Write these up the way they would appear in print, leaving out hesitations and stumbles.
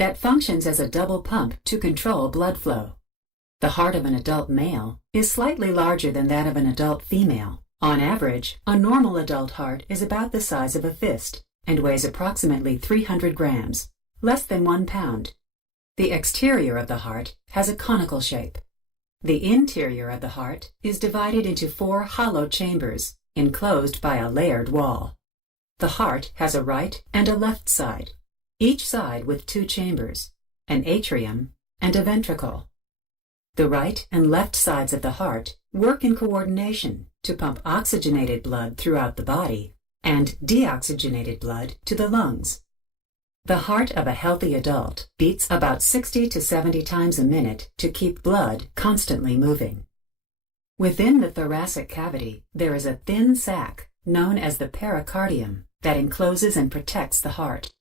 that functions as a double pump to control blood flow. The heart of an adult male is slightly larger than that of an adult female. On average, a normal adult heart is about the size of a fist and weighs approximately 300 grams, less than 1 pound. The exterior of the heart has a conical shape. The interior of the heart is divided into 4 hollow chambers, enclosed by a layered wall. The heart has a right and a left side, each side with 2 chambers, an atrium and a ventricle. The right and left sides of the heart work in coordination to pump oxygenated blood throughout the body and deoxygenated blood to the lungs. The heart of a healthy adult beats about 60 to 70 times a minute to keep blood constantly moving. Within the thoracic cavity, there is a thin sac known as the pericardium that encloses and protects the heart.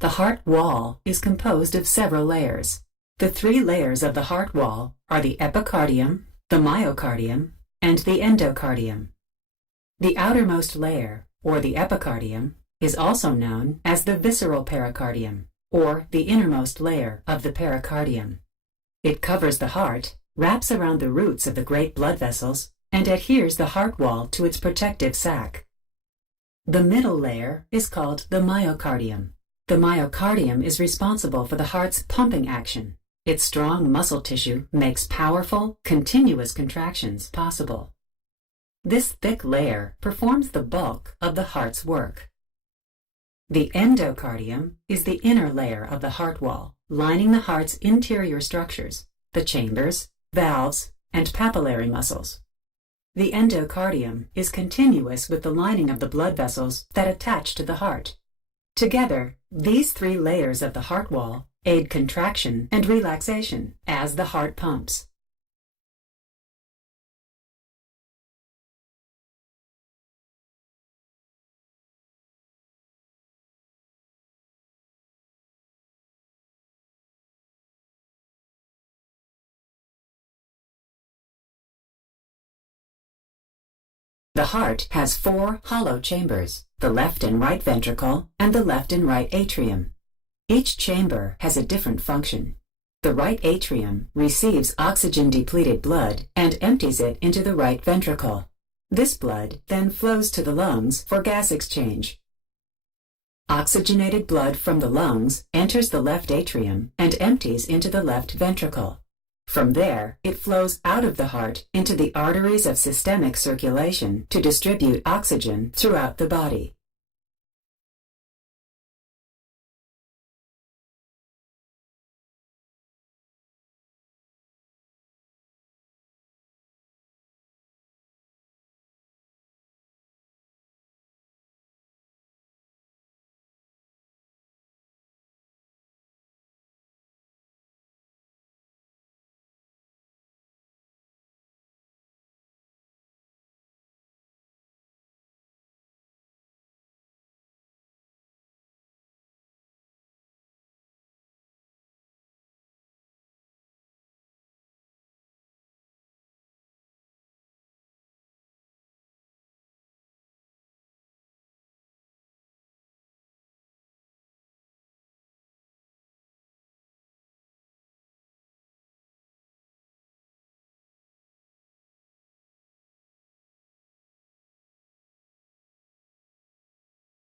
The heart wall is composed of several layers. The 3 layers of the heart wall are the epicardium, the myocardium, and the endocardium. The outermost layer, or the epicardium, is also known as the visceral pericardium, or the innermost layer of the pericardium. It covers the heart, wraps around the roots of the great blood vessels, and adheres the heart wall to its protective sac. The middle layer is called the myocardium. The myocardium is responsible for the heart's pumping action. Its strong muscle tissue makes powerful, continuous contractions possible. This thick layer performs the bulk of the heart's work. The endocardium is the inner layer of the heart wall, lining the heart's interior structures, the chambers, valves, and papillary muscles. The endocardium is continuous with the lining of the blood vessels that attach to the heart. Together, these three layers of the heart wall aid contraction and relaxation as the heart pumps. The heart has four hollow chambers, the left and right ventricle and the left and right atrium. Each chamber has a different function. The right atrium receives oxygen-depleted blood and empties it into the right ventricle. This blood then flows to the lungs for gas exchange. Oxygenated blood from the lungs enters the left atrium and empties into the left ventricle. From there, it flows out of the heart into the arteries of systemic circulation to distribute oxygen throughout the body.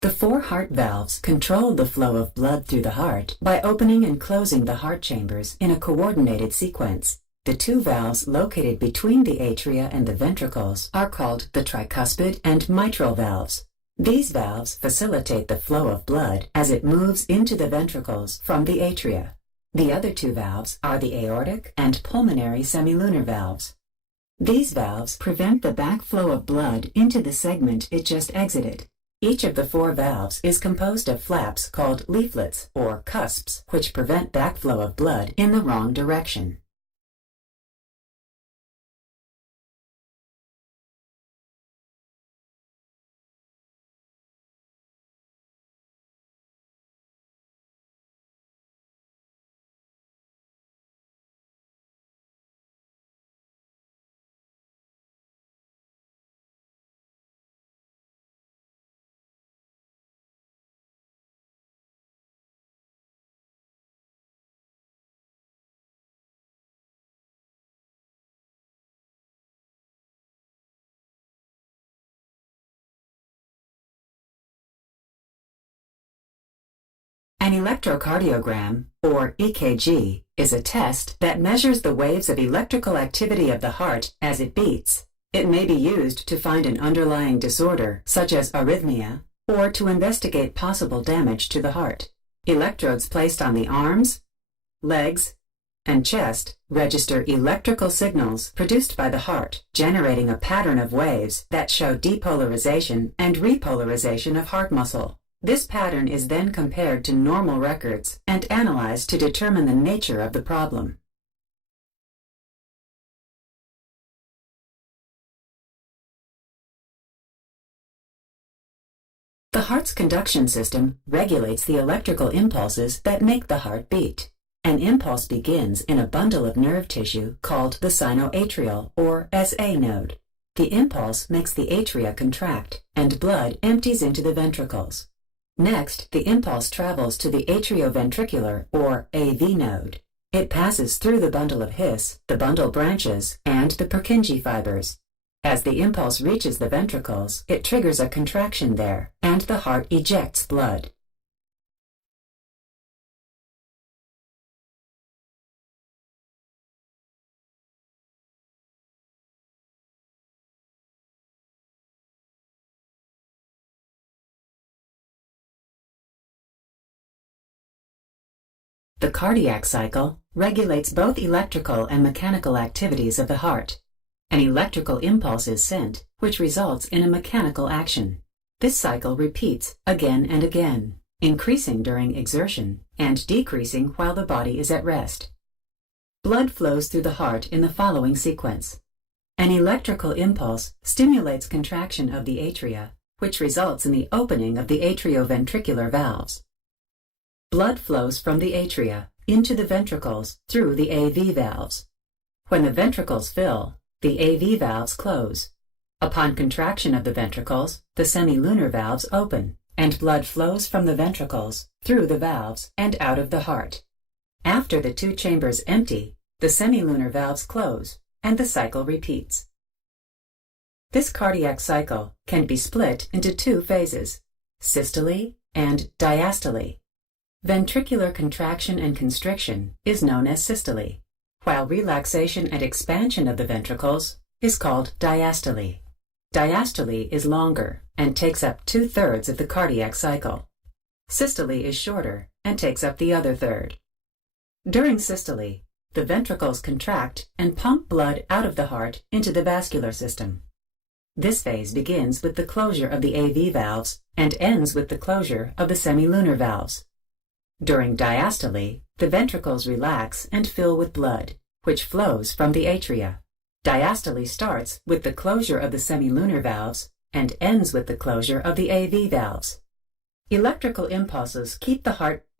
The four heart valves control the flow of blood through the heart by opening and closing the heart chambers in a coordinated sequence. The two valves located between the atria and the ventricles are called the tricuspid and mitral valves. These valves facilitate the flow of blood as it moves into the ventricles from the atria. The other two valves are the aortic and pulmonary semilunar valves. These valves prevent the backflow of blood into the segment it just exited. Each of the four valves is composed of flaps called leaflets or cusps, which prevent backflow of blood in the wrong direction. An electrocardiogram, or EKG, is a test that measures the waves of electrical activity of the heart as it beats. It may be used to find an underlying disorder, such as arrhythmia, or to investigate possible damage to the heart. Electrodes placed on the arms, legs, and chest register electrical signals produced by the heart, generating a pattern of waves that show depolarization and repolarization of heart muscle. This pattern is then compared to normal records and analyzed to determine the nature of the problem. The heart's conduction system regulates the electrical impulses that make the heart beat. An impulse begins in a bundle of nerve tissue called the sinoatrial, or SA node. The impulse makes the atria contract, and blood empties into the ventricles. Next, the impulse travels to the atrioventricular, or AV node. It passes through the bundle of His, the bundle branches, and the Purkinje fibers. As the impulse reaches the ventricles, it triggers a contraction there, and the heart ejects blood. The cardiac cycle regulates both electrical and mechanical activities of the heart. An electrical impulse is sent, which results in a mechanical action. This cycle repeats again and again, increasing during exertion and decreasing while the body is at rest. Blood flows through the heart in the following sequence. An electrical impulse stimulates contraction of the atria, which results in the opening of the atrioventricular valves. Blood flows from the atria into the ventricles through the AV valves. When the ventricles fill, the AV valves close. Upon contraction of the ventricles, the semilunar valves open, and blood flows from the ventricles through the valves and out of the heart. After the two chambers empty, the semilunar valves close, and the cycle repeats. This cardiac cycle can be split into two phases, systole and diastole. Ventricular contraction and constriction is known as systole, while relaxation and expansion of the ventricles is called diastole. Diastole is longer and takes up 2/3 of the cardiac cycle. Systole is shorter and takes up the other third. During systole, the ventricles contract and pump blood out of the heart into the vascular system. This phase begins with the closure of the AV valves and ends with the closure of the semilunar valves. During diastole, the ventricles relax and fill with blood, which flows from the atria. Diastole starts with the closure of the semilunar valves and ends with the closure of the AV valves. Electrical impulses keep the heart